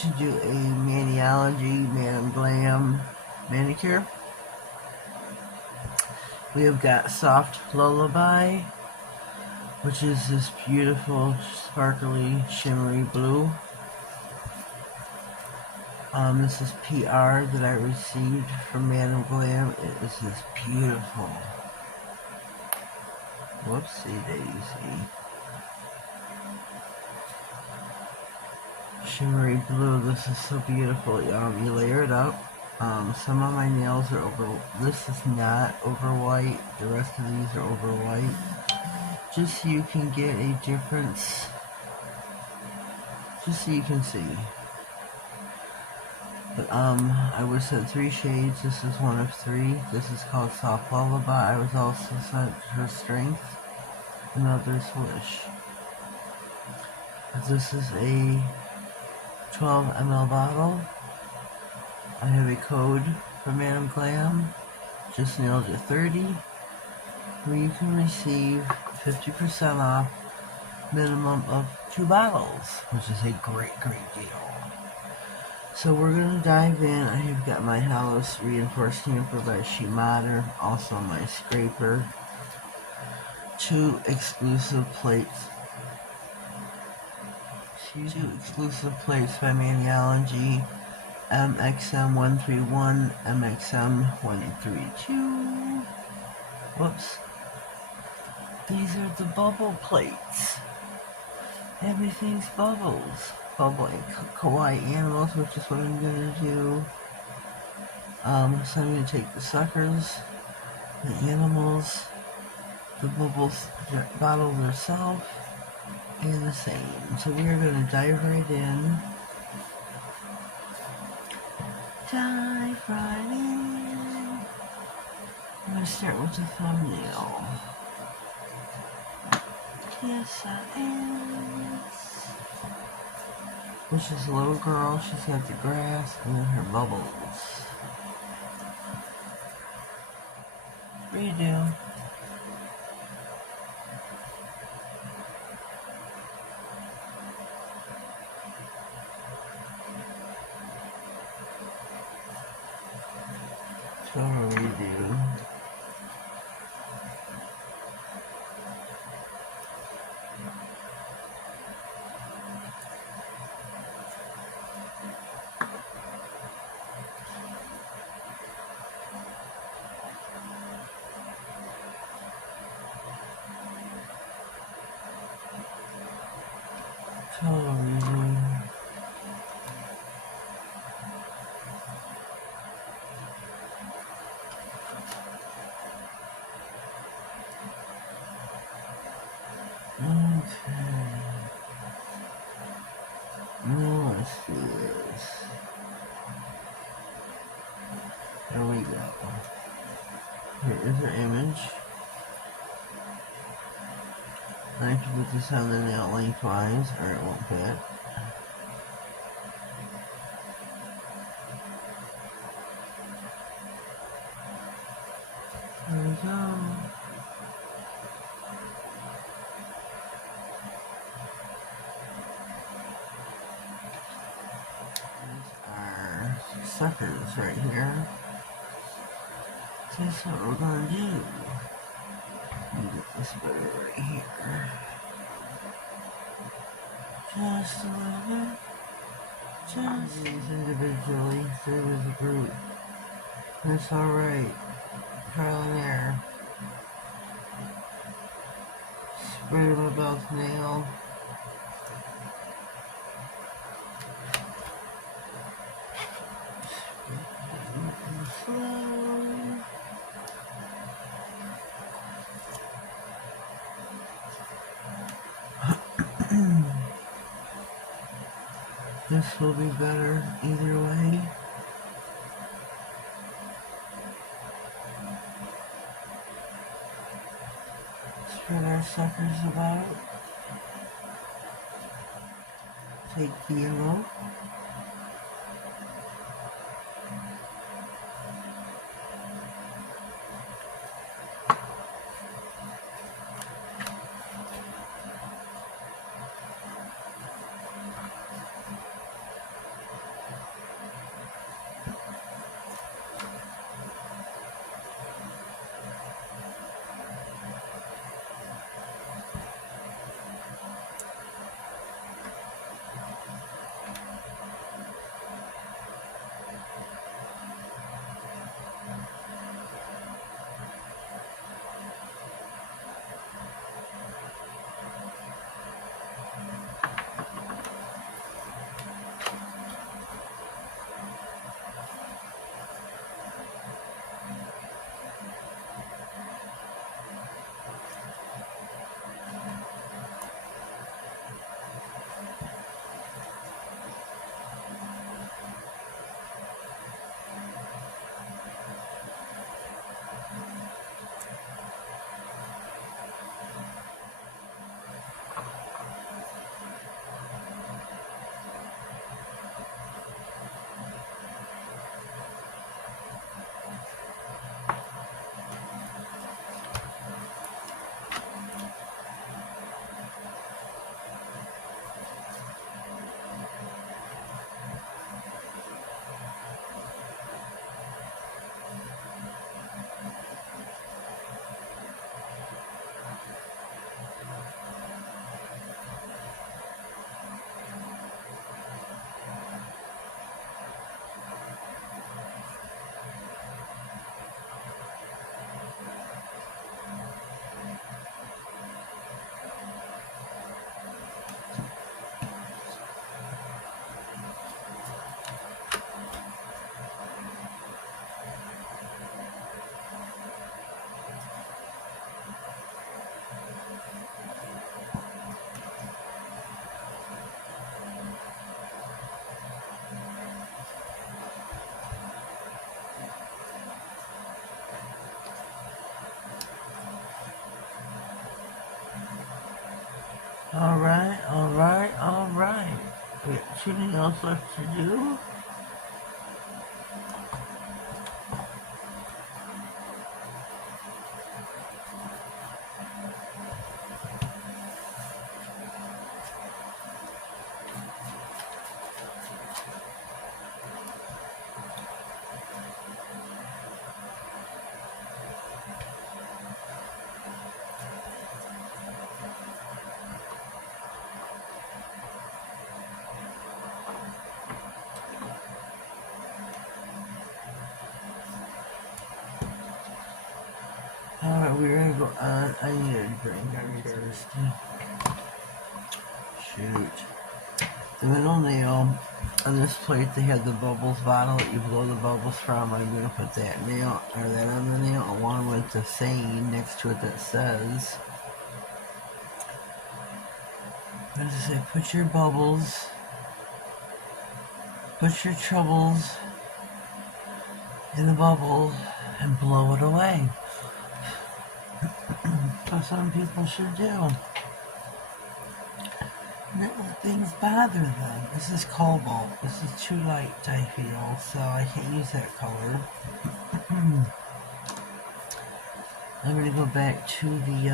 to do a Maniology Glam manicure. We have got Soft Lullaby, which is this beautiful, sparkly, shimmery blue. This is PR that I received from Glam. It is this beautiful, whoopsie daisy, shimmery blue. This is so beautiful. You layer it up. Some of my nails are over. This is not over white. The rest of these are over white. Just so you can get a difference. Just so you can see. But I was sent 3 shades. This is one of 3. This is called Soft Lullaby. I was also sent her Strength. Another Swish. This is a 12 ml bottle. I have a code from Glam, Justailedit 30, where you can receive 50% off minimum of 2 bottles, which is a great deal. So we're going to dive in. I have got my House Reinforced Tamper by Sheet Modder, also my scraper, 2 exclusive plates. 2 exclusive plates by Maniology, MXM131, MXM132. Whoops. These are the bubble plates. Everything's bubbles. Bubble and kawaii animals, which is what I'm going to do. So I'm going to take the suckers, the animals, the bubbles, bottle themselves, and the same. So we are going to dive right in. Dive right in. I'm going to start with the thumbnail. Yes, I am. Which is a little girl. She's got the grass and then her bubbles. Redo. Total redo. Total redo. Okay. Now let's do this. There we go. Here is her image. I have to put this on the nail lengthwise or it won't fit. There we go. Suckers right here. So that's what we're gonna do. Let me get this better right here. Just a little bit. Just these individually, same as a group. That's alright. Trial and error. Spread them about the nail. This will be better either way. Spread our suckers about. Take the yellow. Alright, alright, alright. Wait, anything else left to do? Alright, we're gonna go on. I need a drink. I'm thirsty. Shoot. The middle nail on this plate, they have the bubbles bottle that you blow the bubbles from. I'm gonna put that nail, or that on the nail, along with the saying next to it that says, what does it say? Put your bubbles, put your troubles in the bubble and blow it away. That's what some people should do. Not let things bother them. This is cobalt. This is too light, I feel, so I can't use that color. I'm gonna go back to the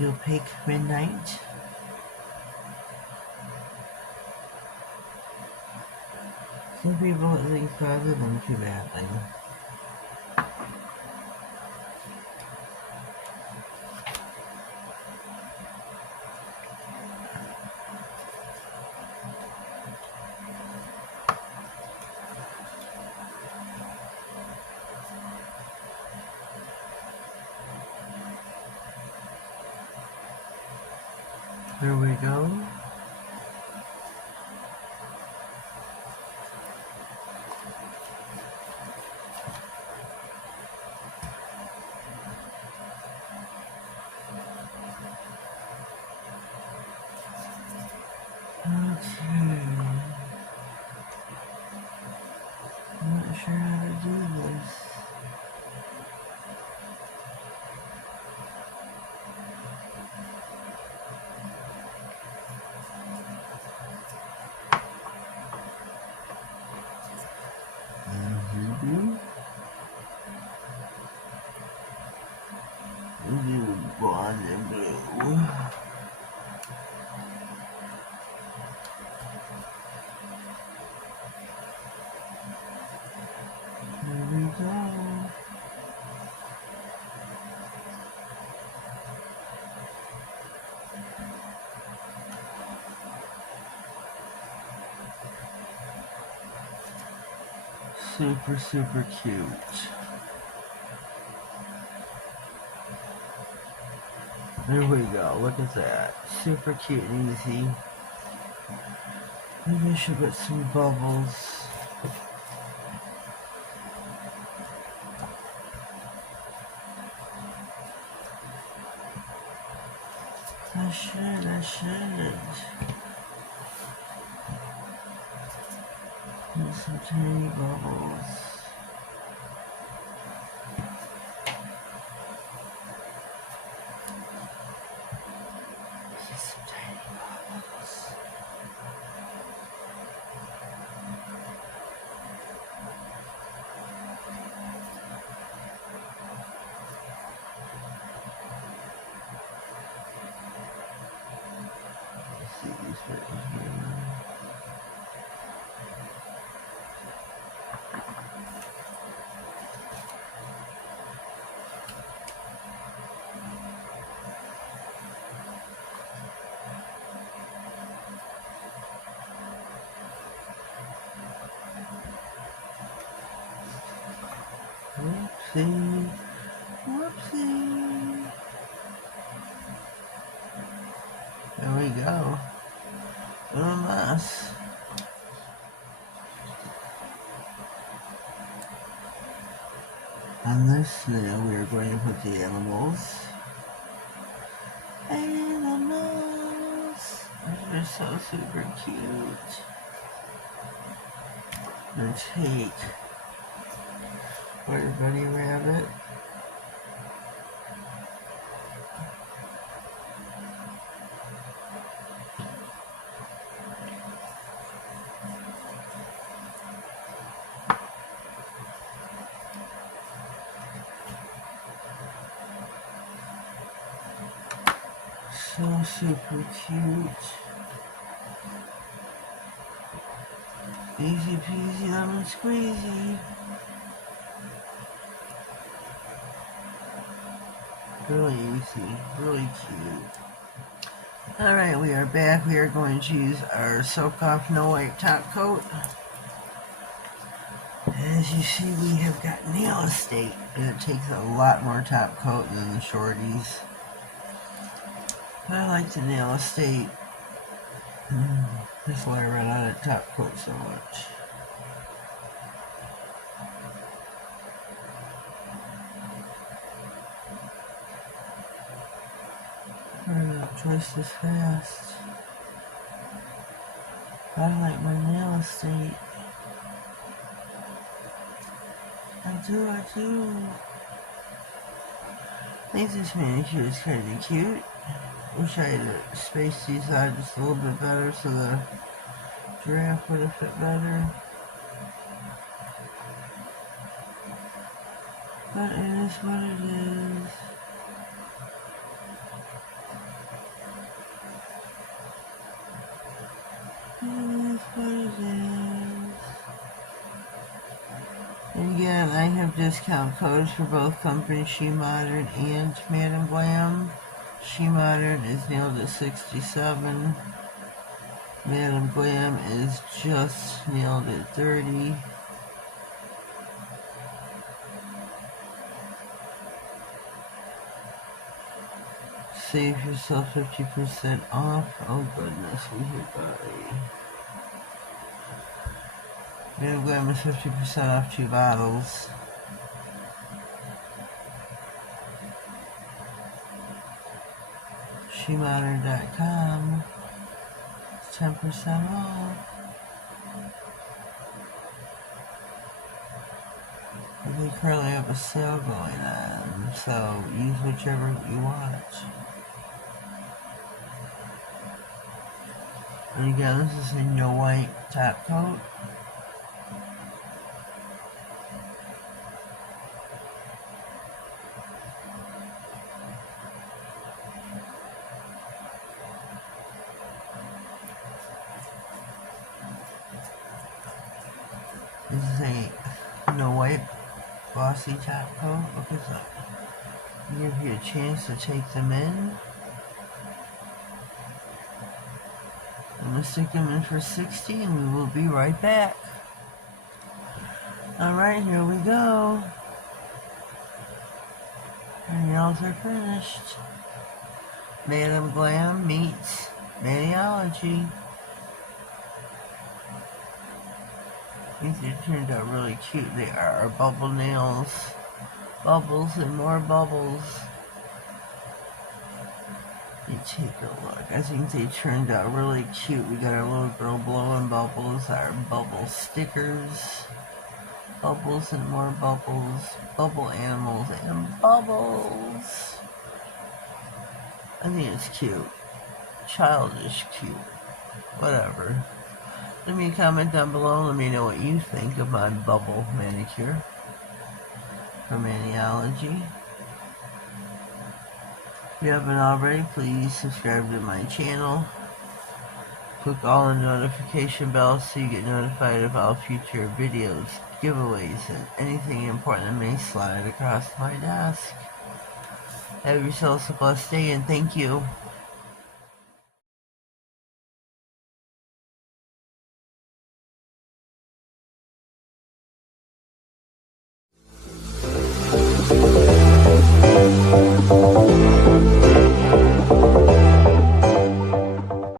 opaque midnight. Some people let things bother them too badly. There we go. Okay. I'm not sure how to do this. Blonde and blue. There we go. Super, super cute. There we go, look at that. Super cute and easy. Maybe I should put some bubbles. I should. Put some tiny bubbles. Whoopsie. Whoopsie. There we go. What a mess. On this nail, we are going to put the animals. Animals. They're so super cute. I'm going to take our bunny rabbit. So super cute. Easy peasy lemon squeezy. Really easy, really cute. Alright, we are back. We are going to use our Soak Off No Wipe top coat. As you see, we have got Nail Estate, and it takes a lot more top coat than the shorties. But I like the Nail Estate. That's why I run out of top coat so much. Hurry up, twice as fast. I like my Nail Estate. I do. I think this manicure is kind of cute. Wish I had spaced these out just a little bit better so the giraffe would have fit better. But it is what it is. It is what it is. And again, I have discount codes for both companies, She Modern and Madam Glam. She Modern is nailed at 67. Madam Glam is just nailed at 30. Save yourself 50% off. Oh goodness, we hit body. Madam Glam is 50% off 2 bottles. SheModern.com. 10% off. They currently have a sale going on, so use whichever you want. And again, this is a no white top coat. This is a no wipe glossy top coat. Look at that. Give you a chance to take them in. I'm going to stick them in for 60 and we will be right back. Alright, here we go. Our nails are finished. Madam Glam meets Maniology. These turned out really cute. They are bubble nails. Bubbles and more bubbles. You take a look. I think they turned out really cute. We got our little girl blowing bubbles, our bubble stickers. Bubbles and more bubbles. Bubble animals and bubbles. I think it's cute. Childish cute. Whatever. Let me comment down below. Let me know what you think of my bubble manicure from Maniology. If you haven't already, please subscribe to my channel. Click all the notification bells so you get notified of all future videos, giveaways, and anything important that may slide across my desk. Have yourselves a blessed day and thank you.